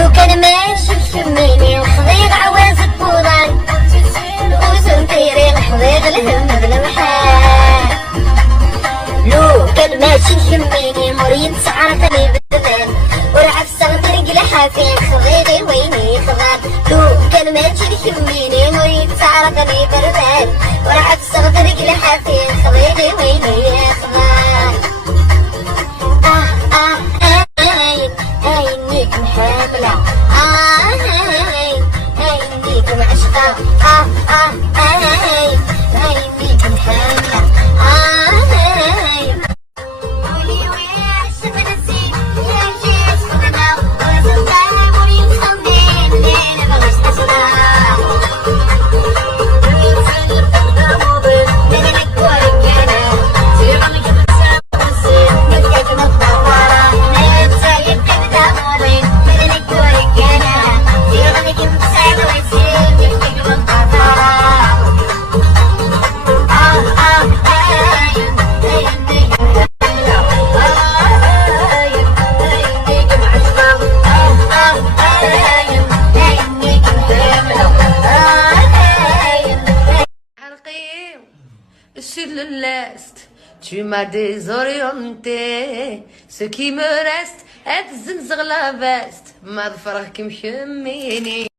لو كان ماشي شميني الخضيق عواز الطولان وزنطيري الخضيق الهم بالمحال. لو كان ماشي شميني مريض سعرتني بالذنب ورعف صغد رجل حافي خضيقي ويني خضان. لو كان ماشي شميني مريض سعرتني بالذنب ورعف صغد رجل حافي خضيقي ويني خضان. هاي حاملة هاي نيك معشقة هاي نيك حاملة قولي ويا شفت الزين يا جيت خدنا وزنتها مريم خمدين لين بغش أسمع ويتسلم تبدا موبل لينك ورجالة سيرانك بتسام وسير نبقى مطورة نبتسلم تبدا موبل لينك ورجالة سيرانك بتسام وسير نبقى مطورة. Sur le lest, tu m'as désorienté. Ce qui me reste, est zingzag la veste. Ma d'frah qui mchemmini.